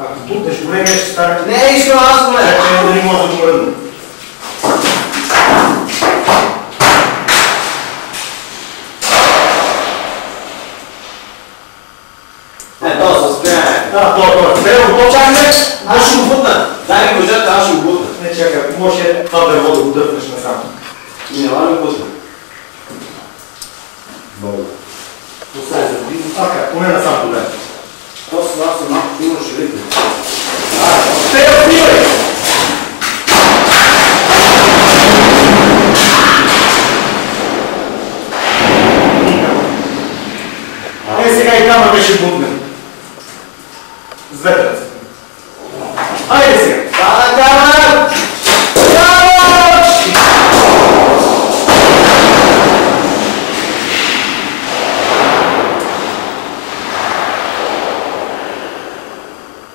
Ако бутнеш големия ще стане... Не, искам аз го не. Чакай да не може да го мръдна. То се спряме. Това. Спрямо го почакаме. Аз ще го бутна. Дай ми кожата, аз ще го бутна. Не, чакай, ако може това дърво да го дърпнеш насам. И няма да го бутна. Много. Така, поне насам добре. То с това са малко сигурно ще викне. Те отивай! Сега и там беше бутнен. С ветрец.